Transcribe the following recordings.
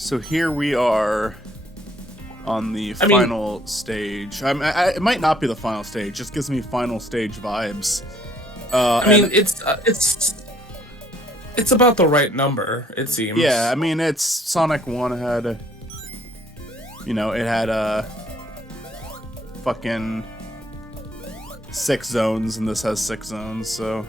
So here we are on the final stage. It might not be the final stage. It just gives me final stage vibes. It's about the right number, it seems. Yeah, I mean, it's Sonic 1 had, you know, it had fucking 6 zones, and this has 6 zones, so.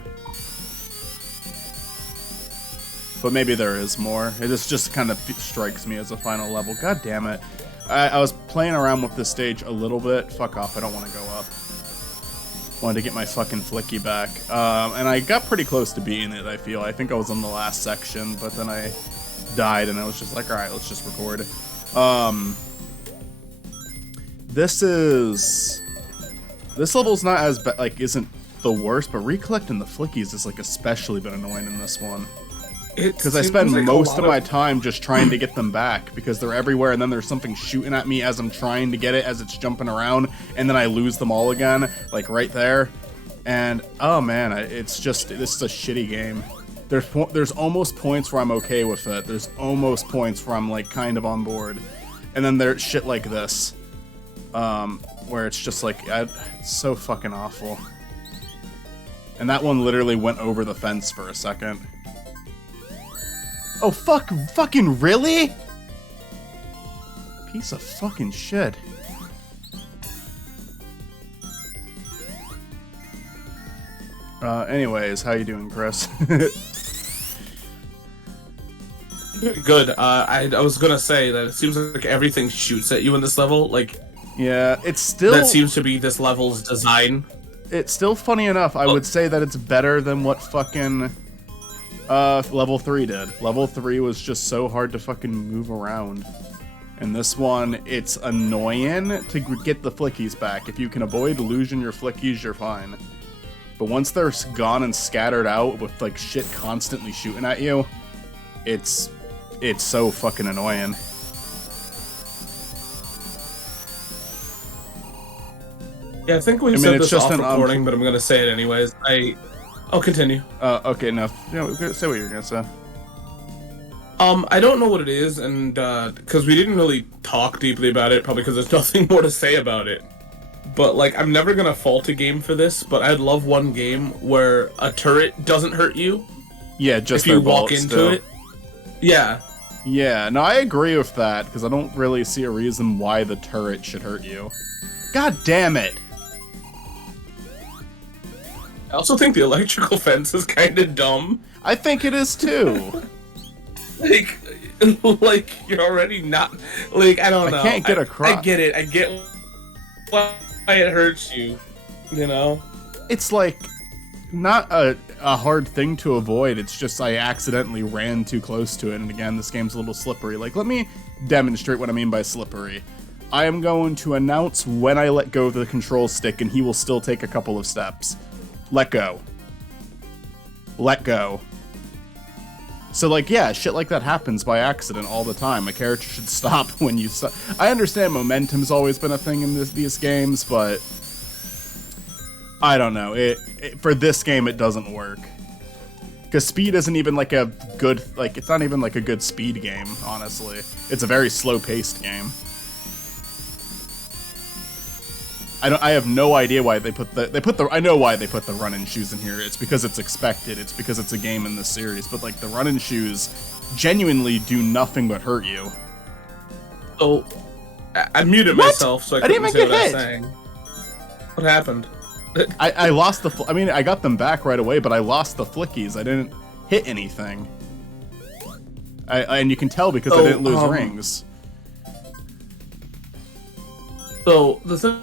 But maybe there is more. It just kind of strikes me as a final level. God damn it. I was playing around with this stage a little bit. Fuck off, I don't want to go up. Wanted to get my fucking flicky back. And I got pretty close to beating it, I feel. I think I was on the last section, but then I died and I was just like, alright, let's just record. This level's not as bad, like, isn't the worst, but recollecting the flickies is, like, especially been annoying in this one. Because I spend like most of my time just trying to get them back, because they're everywhere, and then there's something shooting at me as I'm trying to get it, as it's jumping around, and then I lose them all again, like right there. And, oh man, this is a shitty game. There's almost points where I'm okay with it. There's almost points where I'm, like, kind of on board. And then there's shit like this, where it's just like, it's so fucking awful. And that one literally went over the fence for a second. Oh, fucking really? Piece of fucking shit. Anyways, how you doing, Chris? Good. I was gonna say that it seems like everything shoots at you in this level. Like, yeah, it's still... That seems to be this level's design. It's still funny enough. I would say that it's better than what fucking... level 3 did. Level 3 was just so hard to fucking move around. And this one, it's annoying to get the flickies back. If you can avoid losing your flickies, you're fine. But once they're gone and scattered out with, like, shit constantly shooting at you, it's so fucking annoying. Yeah, I think we said this off recording, but I'm gonna say it anyways. I'll continue. Okay, no. Say what you're gonna say. I don't know what it is, and, because we didn't really talk deeply about it, probably because there's nothing more to say about it. But, like, I'm never gonna fault a game for this, but I'd love one game where a turret doesn't hurt you. Yeah, just if you walk into it. Yeah. Yeah, no, I agree with that, because I don't really see a reason why the turret should hurt you. God damn it! I also think the electrical fence is kind of dumb. I think it is too. like you're already not like I don't know. I can't get across. I get it. I get why it hurts you. You know, it's like not a hard thing to avoid. It's just I accidentally ran too close to it, and again, this game's a little slippery. Like, let me demonstrate what I mean by slippery. I am going to announce when I let go of the control stick, and he will still take a couple of steps. Let go. Let go. So, like, yeah, shit like that happens by accident all the time. A character should stop when you stop. I understand momentum's always been a thing in these games, but I don't know. For this game, it doesn't work. Because speed isn't even like a good, like, it's not even like a good speed game, honestly. It's a very slow-paced game. I have no idea why they put the I know why they put the run-in shoes in here. It's because it's expected. It's because it's a game in this series. But, like, the run-in shoes genuinely do nothing but hurt you. So, I muted myself so I couldn't say what I was saying. What happened? I lost I mean, I got them back right away, but I lost the flickies. I didn't hit anything. And you can tell because I didn't lose rings. So, the thing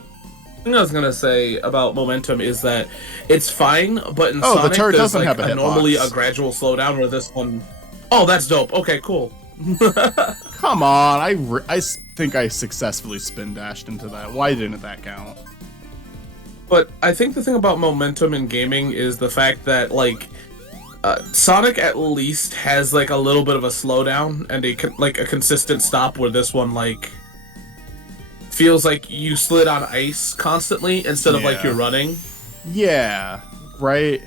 I was gonna say about momentum is that it's fine, but in Sonic, the turret there's doesn't like have a normally hitbox. a gradual slowdown where this one... Oh, that's dope. Okay, cool. Come on, I think I successfully spin dashed into that. Why didn't that count? But I think the thing about momentum in gaming is the fact that, like, Sonic at least has, like, a little bit of a slowdown and a consistent stop, where this one, like, feels like you slid on ice constantly instead of, like, you're running. Yeah, right?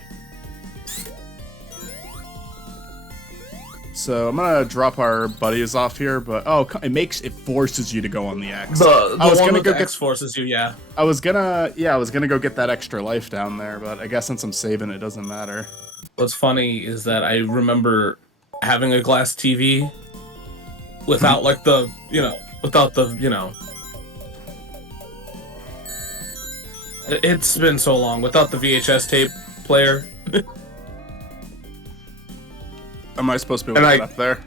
So I'm gonna drop our buddies off here, but it forces you to go on the X. The I was one gonna with go the get X forces you, yeah. I was gonna go get that extra life down there, but I guess since I'm saving, it doesn't matter. What's funny is that I remember having a glass TV without like without the it's been so long without the VHS tape player. Am I supposed to be able to get up there?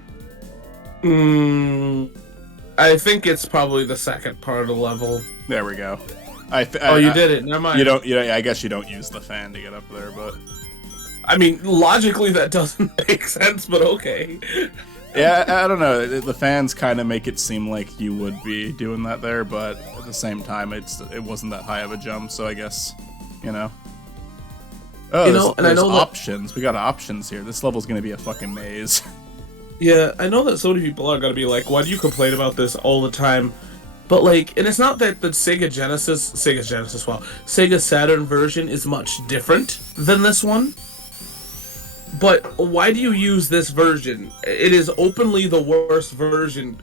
I think it's probably the second part of the level. There we go. You did it. Never mind. You don't. I guess you don't use the fan to get up there, but I mean, logically that doesn't make sense, but okay. Yeah, I don't know. The fans kind of make it seem like you would be doing that there, but at the same time, it wasn't that high of a jump. So I guess, Oh, there's options. We got options here. This level's gonna be a fucking maze. Yeah, I know that so many people are gonna be like, "Why do you complain about this all the time?" But like, and it's not that the Sega Saturn version is much different than this one. But why do you use this version? It is openly the worst version,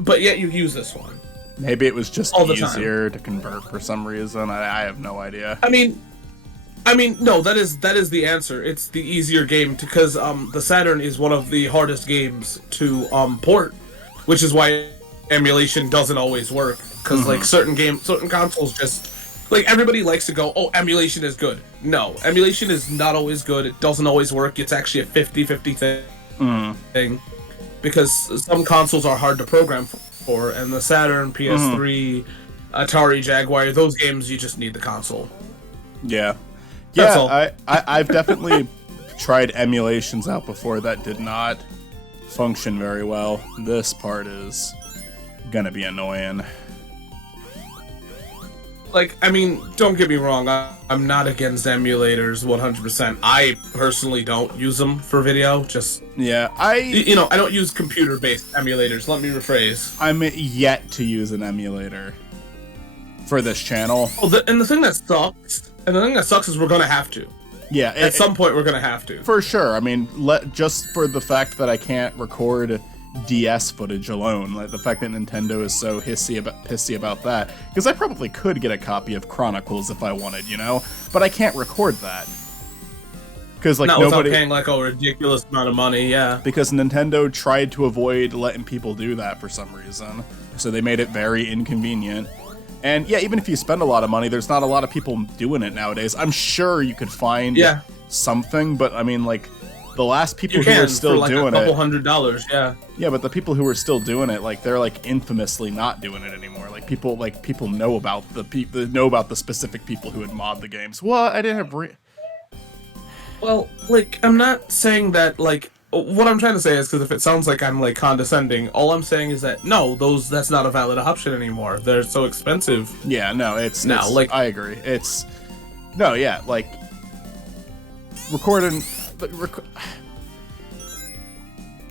but yet you use this one. Maybe it was just easier to convert for some reason. I have no idea. I mean, no, that is the answer. It's the easier game because the Saturn is one of the hardest games to port, which is why emulation doesn't always work. Because like certain consoles just like everybody likes to go, oh, emulation is good. No, emulation is not always good. It doesn't always work. It's actually a 50-50 thing because some consoles are hard to program for, and the Saturn, PS3, Atari, Jaguar, those games you just need the console. Yeah. Yeah, I've definitely tried emulations out before that did not function very well. This part is gonna be annoying. Like, I mean, don't get me wrong, I'm not against emulators 100%. I personally don't use them for video, I don't use computer-based emulators, let me rephrase. I'm yet to use an emulator for this channel. And the thing that sucks is we're gonna have to. Yeah. At some point we're gonna have to. For sure. I mean, just for the fact that I can't record DS footage alone, like the fact that Nintendo is so pissy about that, because I probably could get a copy of Chronicles if I wanted, but I can't record that. Because not without paying like a ridiculous amount of money, yeah. Because Nintendo tried to avoid letting people do that for some reason, so they made it very inconvenient. And yeah, even if you spend a lot of money, there's not a lot of people doing it nowadays. I'm sure you could find something, but I mean, like, the last people who are still for like doing a couple $100, yeah. Yeah, but the people who are still doing it, like, they're like infamously not doing it anymore. Like people know about the specific people who had mod the games. Well, I didn't have. Well, like, I'm not saying that, like, what I'm trying to say is, because if it sounds like I'm, like, condescending, all I'm saying is that, no, that's not a valid option anymore. They're so expensive. Yeah, no, like, I agree. Like, recording...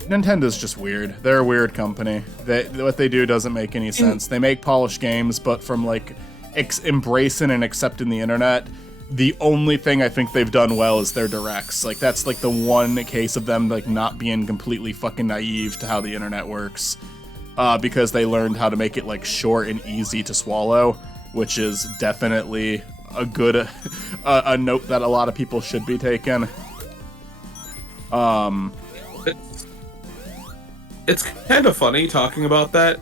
Nintendo's just weird. They're a weird company. What they do doesn't make any sense. They make polished games, but from, like, embracing and accepting the internet... The only thing I think they've done well is their directs. Like, that's, like, the one case of them, like, not being completely fucking naive to how the internet works. Because they learned how to make it, like, short and easy to swallow, which is definitely a good, a note that a lot of people should be taking. It's kind of funny talking about that.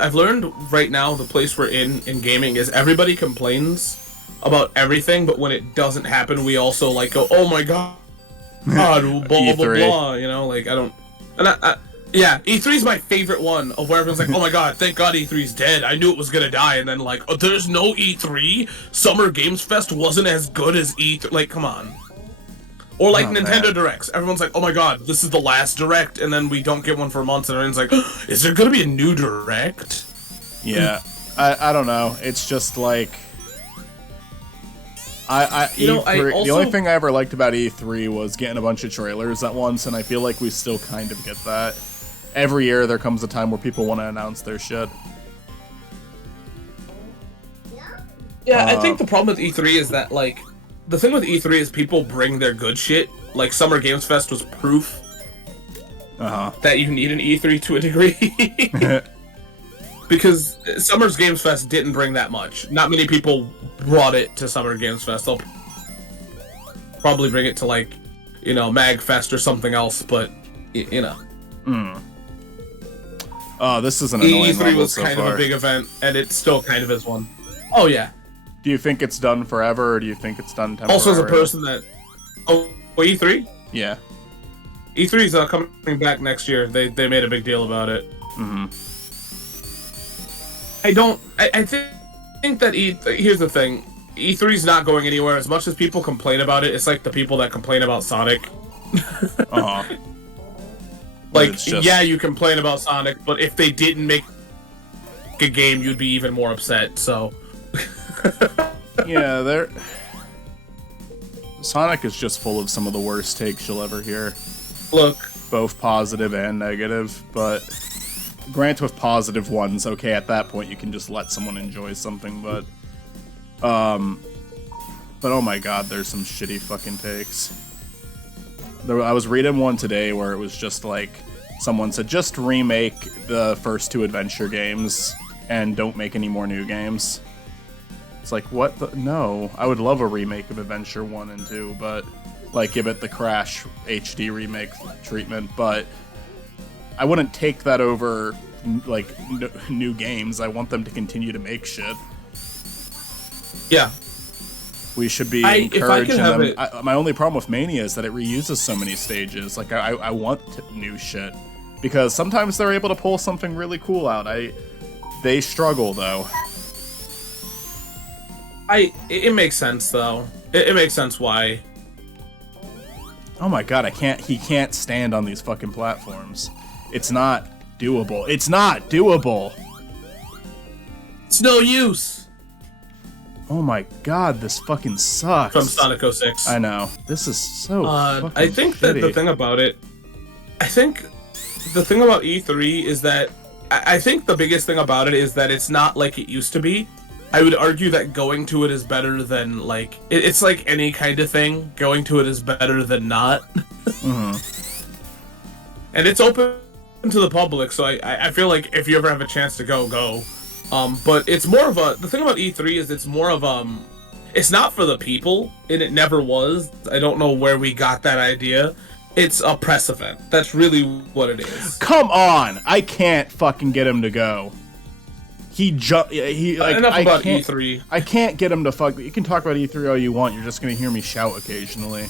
I've learned right now the place we're in gaming is everybody complains about everything, but when it doesn't happen, we also like go, "Oh my god, blah blah blah," like I don't, and yeah, E3 is my favorite one of where everyone's like, "Oh my god, thank God E3's dead. I knew it was gonna die," and then like, "Oh, there's no E3. Summer Games Fest wasn't as good as E3." Like, come on. Or like Nintendo Directs. Everyone's like, "Oh my god, this is the last Direct," and then we don't get one for months, and everyone's like, "Is there gonna be a new Direct?" Yeah, I don't know. It's just like. The only thing I ever liked about E3 was getting a bunch of trailers at once, and I feel like we still kind of get that. Every year there comes a time where people want to announce their shit. Yeah, I think the problem with E3 is that, like, the thing with E3 is people bring their good shit. Like, Summer Games Fest was proof that you need an E3 to a degree. Because Summer's Games Fest didn't bring that much. Not many people brought it to Summer Games Fest. They'll probably bring it to, like, you know, MagFest or something else, but, you know. Oh, this is an annoying E3 level was so kind far. of a big event, and it still kind of is one. Oh, yeah. Do you think it's done forever, or do you think it's done temporarily? Also, as a person that... Oh, E3? Yeah. E3's coming back next year. They made a big deal about it. I think that here's the thing. E3's not going anywhere. As much as people complain about it, it's like the people that complain about Sonic. Like, just... yeah, you complain about Sonic, but if they didn't make a game, you'd be even more upset, so... Yeah, Sonic is just full of some of the worst takes you'll ever hear. Look. Both positive and negative, but... Grant with positive ones, okay, at that point you can just let someone enjoy something, but... But oh my god, there's some shitty fucking takes. I was reading one today where it was just like, someone said, just remake the first 2 adventure games and don't make any more new games. It's like, what the? No. I would love a remake of Adventure 1 and 2, but, like, give it the Crash HD remake treatment, but I wouldn't take that over, like, new games. I want them to continue to make shit. Yeah. We should be encouraging them. My only problem with Mania is that it reuses so many stages. Like, I want new shit. Because sometimes they're able to pull something really cool out. They struggle, though. It makes sense, though. It makes sense why. Oh my god, he can't stand on these fucking platforms. It's not doable. It's not doable! It's no use! Oh my god, this fucking sucks. From Sonic 06. I know. This is so fucking I think that the thing about it... I think the thing about E3 is that... I think the biggest thing about it is that it's not like it used to be. I would argue that going to it is better than, like... It's like any kind of thing. Going to it is better than not. And it's open to the public, so I feel like if you ever have a chance to go. But it's more of a... The thing about E3 is it's more of it's not for the people, and it never was. I don't know where we got that idea. It's a press event. That's really what it is. Come on! I can't fucking get him to go. Enough about E3. I can't get him to fuck... You can talk about E3 all you want, you're just gonna hear me shout occasionally.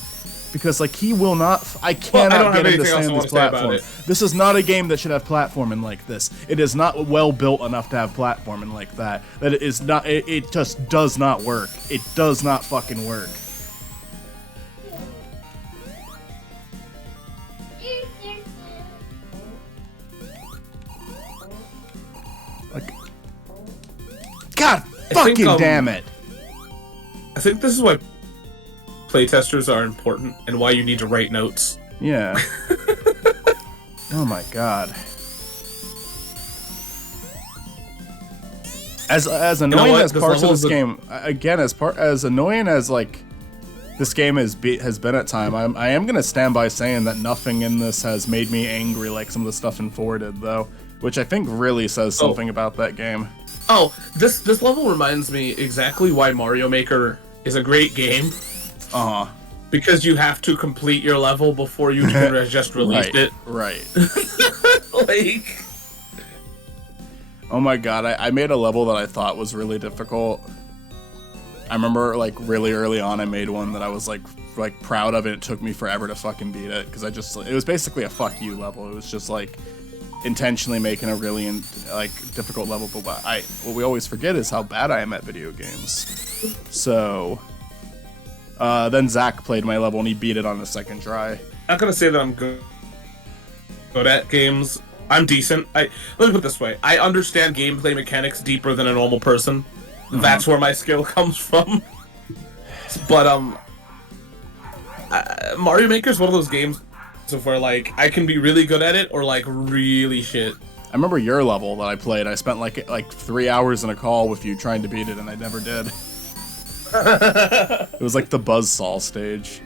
Because, like, he will not... I cannot get him to stay on this platform. This is not a game that should have platforming like this. It is not well built enough to have platforming like that. That it is not... It just does not work. It does not fucking work. Like... God fucking damn it! I think this is why playtesters are important and why you need to write notes. Yeah. Oh my god. As annoying as parts of this game, again, as annoying as like this game has been at time, I am gonna stand by saying that nothing in this has made me angry like some of the stuff in 4 did, though, which I think really says something about that game. Oh, this level reminds me exactly why Mario Maker is a great game. Because you have to complete your level before you can just release it. Right. Like... Oh my god, I made a level that I thought was really difficult. I remember, like, really early on I made one that I was, like proud of, and it took me forever to fucking beat it. Because it was basically a fuck you level. It was just, like, intentionally making a really, difficult level. But what we always forget is how bad I am at video games. So... then Zach played my level and he beat it on the second try. I'm not gonna say that I'm good at games. I'm decent. Let me put it this way. I understand gameplay mechanics deeper than a normal person. That's where my skill comes from. But Mario Maker is one of those games where like I can be really good at it or like really shit. I remember your level that I played. I spent like 3 hours in a call with you trying to beat it, and I never did. It was like the Buzzsaw stage.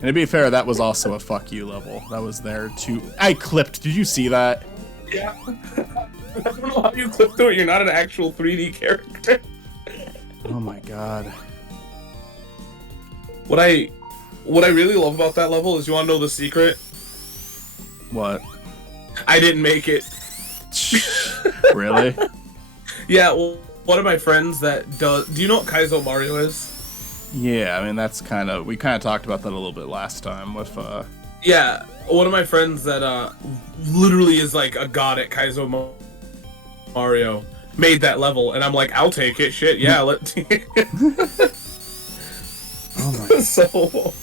And to be fair, that was also a fuck you level. That was there too. I clipped. Did you see that? Yeah. I don't know how you clip through it. You're not an actual 3D character. Oh my god. What I really love about that level is, you want to know the secret? What? I didn't make it. Really? Yeah, well, one of my friends that does... Do you know what Kaizo Mario is? Yeah, I mean, that's kind of... We kind of talked about that a little bit last time with... Yeah, one of my friends that literally is like a god at Kaizo Mario made that level, and I'm like, I'll take it. Shit, yeah, let... Oh my... So...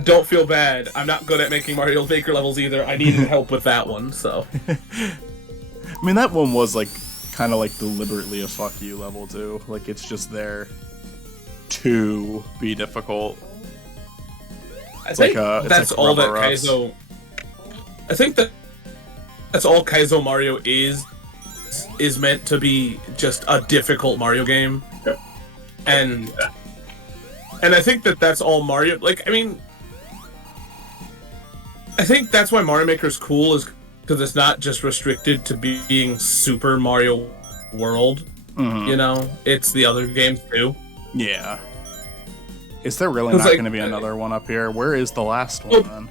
don't feel bad. I'm not good at making Mario Maker levels either. I needed help with that one, so... I mean, that one was, like, kind of, like, deliberately a fuck you level, too. Like, it's just there to be difficult. I think that's all that Kaizo... I think that's all Kaizo Mario is meant to be, just a difficult Mario game. And I think that's all Mario... Like, I mean... I think that's why Mario Maker is cool, is because it's not just restricted to being Super Mario World. Mm-hmm. You know? It's the other games, too. Yeah. Is there really not going to be another one up here? Where is the last one, then?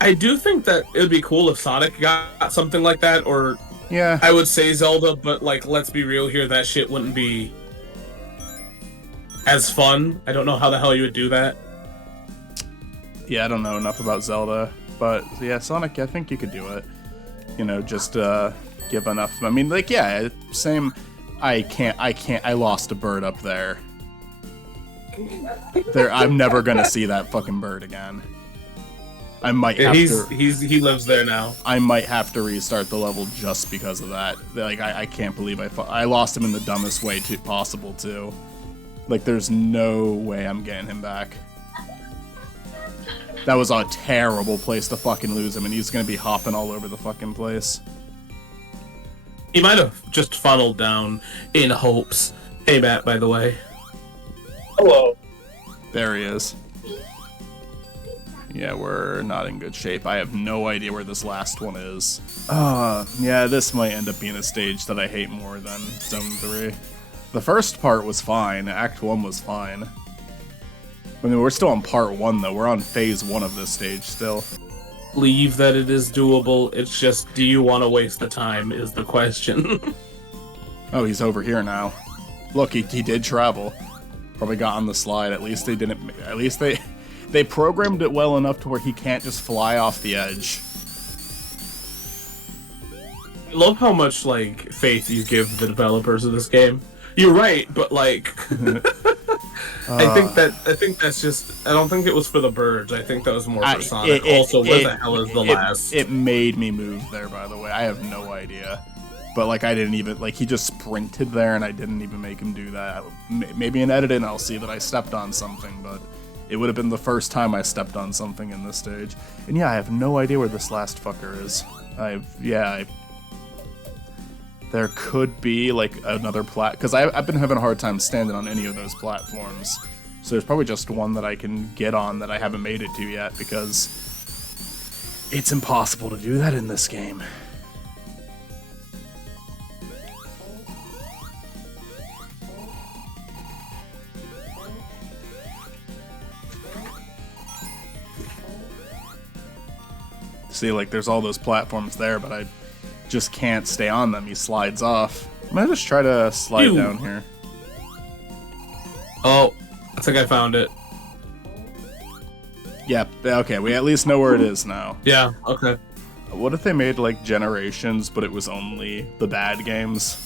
I do think that it would be cool if Sonic got something like that, or... Yeah. I would say Zelda, but, like, let's be real here, that shit wouldn't be as fun. I don't know how the hell you would do that. Yeah, I don't know enough about Zelda, but yeah, Sonic, I think you could do it. You know, just give enough. I mean, like, yeah, same. I lost a bird up there. I'm never gonna see that fucking bird again. I might have to. He lives there now. I might have to restart the level just because of that. Like, I can't believe I lost him in the dumbest way possible too. Like, there's no way I'm getting him back. That was a terrible place to fucking lose him, and he's gonna be hopping all over the fucking place. He might have just funneled down in hopes. Hey, Matt, by the way. Hello. There he is. Yeah, we're not in good shape. I have no idea where this last one is. Yeah, this might end up being a stage that I hate more than Zone 3. The first part was fine. Act 1 was fine. I mean, we're still on part 1, though. We're on phase 1 of this stage still. Believe that it is doable. It's just, do you want to waste the time is the question. Oh, he's over here now. Look, he did travel. Probably got on the slide. At least they didn't... At least they programmed it well enough to where he can't just fly off the edge. I love how much, like, faith you give the developers of this game. You're right, but, like... I think that's just... I don't think it was for the birds. I think that was more for Sonic. Where the hell is the last? It made me move there, by the way. I have no idea. But, like, I didn't even... Like, he just sprinted there, and I didn't even make him do that. Maybe in editing, I'll see that I stepped on something, but... It would have been the first time I stepped on something in this stage. And yeah, I have no idea where this last fucker is. There could be, like, another because I've been having a hard time standing on any of those platforms. So there's probably just one that I can get on that I haven't made it to yet, because it's impossible to do that in this game. See, like, there's all those platforms there, but I just can't stay on them. He slides off. I'm gonna just try to slide down here. Oh, I think I found it. Yeah, okay, we at least know where it is now. Yeah, okay. What if they made, like, Generations, but it was only the bad games?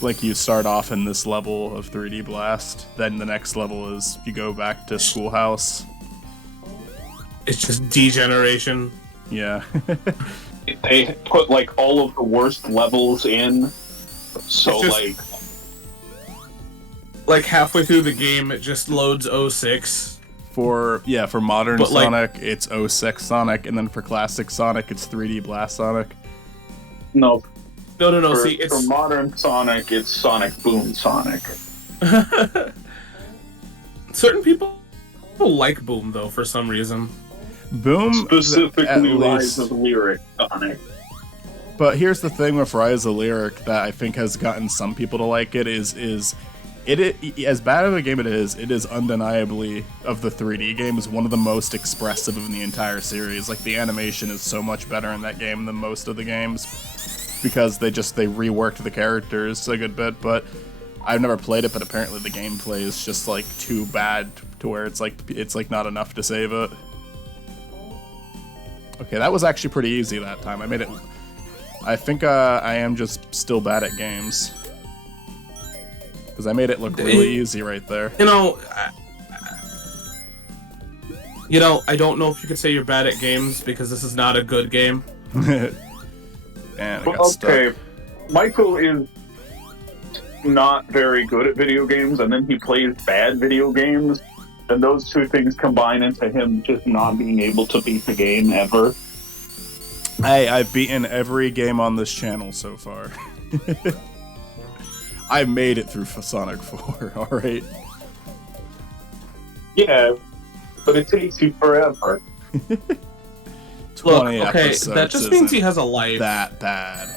Like, you start off in this level of 3D Blast, then the next level is you go back to Schoolhouse. It's just degeneration. Yeah. They put, like, all of the worst levels in, so, like halfway through the game, it just loads 06. For modern Sonic, it's 06 Sonic, and then for classic Sonic, it's 3D Blast Sonic. No. For modern Sonic, it's Sonic Boom Sonic. certain people like Boom though for some reason. Boom, Specifically, at Rise least. of Lyric on it. But here's the thing with Rise of Lyric that I think has gotten some people to like it is as bad of a game it is undeniably, of the 3D games, one of the most expressive in the entire series. Like, the animation is so much better in that game than most of the games, because they reworked the characters a good bit. But I've never played it, but apparently the gameplay is just like too bad to where it's like not enough to save it. Okay, that was actually pretty easy that time. I made it. I think I am just still bad at games. Because I made it look really easy right there. You know, I don't know if you could say you're bad at games because this is not a good game. And I got stuck. Okay, Michael is not very good at video games, and then he plays bad video games, and those two things combine into him just not being able to beat the game ever. Hey, I've beaten every game on this channel so far. I made it through Sonic 4, alright? Yeah, but it takes you forever. 20 Look, okay, episodes that just means he isn't has a life. that bad.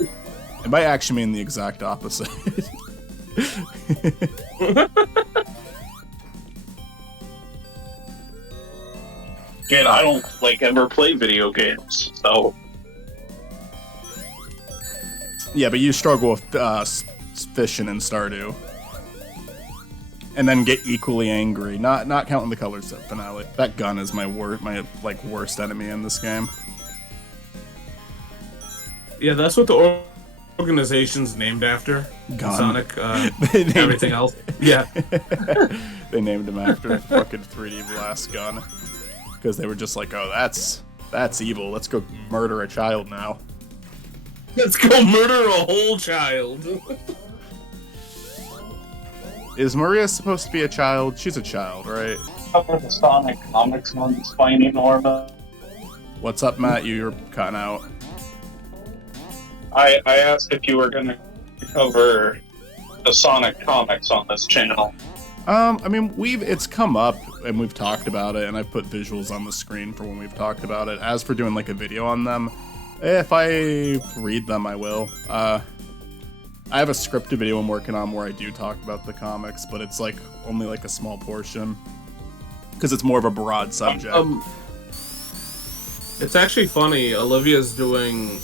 It might actually mean the exact opposite. Again, I don't ever play video games, so Yeah, but you struggle with fishing in Stardew. And then get equally angry. Not counting the color set finale. That gun is my worst enemy in this game. Yeah, that's what the organization's named after. Gun. Sonic, They named everything else. Yeah. They named him after fucking 3D Blast gun. Because they were just like, oh, that's evil. Let's go murder a child now. Let's go murder a whole child. Is Maria supposed to be a child? She's a child, right? cover the Sonic comics on Spiny Norma. What's up, Matt? You're cutting out. I asked if you were going to cover the Sonic comics on this channel. I mean, it's come up and we've talked about it, and I've put visuals on the screen for when we've talked about it. As for doing like a video on them, if I read them, I will. I have a scripted video I'm working on where I do talk about the comics, but it's like only like a small portion because it's more of a broad subject. It's actually funny. Olivia's doing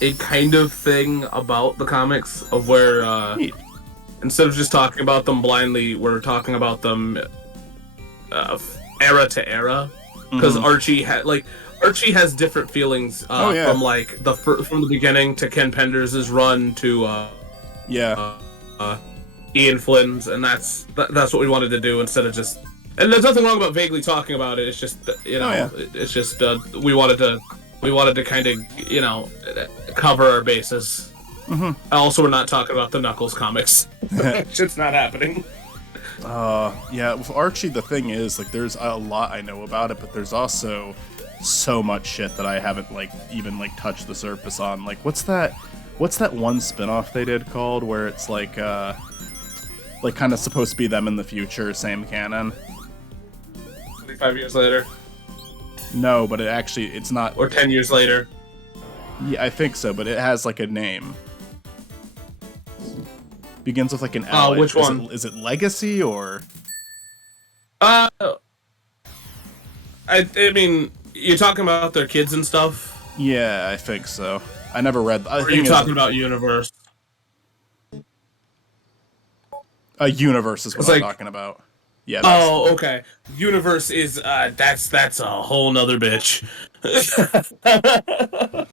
a kind of thing about the comics of where instead of just talking about them blindly, we're talking about them era to era, because Archie has different feelings from like from the beginning to Ken Penders' run to Ian Flynn's, and that's what we wanted to do instead of just. And there's nothing wrong about vaguely talking about it. It's just it's just we wanted to kind of cover our bases. Also, we're not talking about the Knuckles comics. Shit's not happening. Yeah, with Archie, the thing is, like, there's a lot I know about it, but there's also so much shit that I haven't even touched the surface on. Like, what's that one spin-off they did called where it's like kind of supposed to be them in the future, same canon? 25 years later. No, but it's not. Or 10 years later. Yeah, I think so, but it has like a name. Begins with like an L. Which one? Is it Legacy or? I mean, you're talking about their kids and stuff? Yeah, I think so. I never read. Or are you talking about Universe? A Universe is what I'm talking about. Yeah. Okay. Universe is that's a whole nother bitch.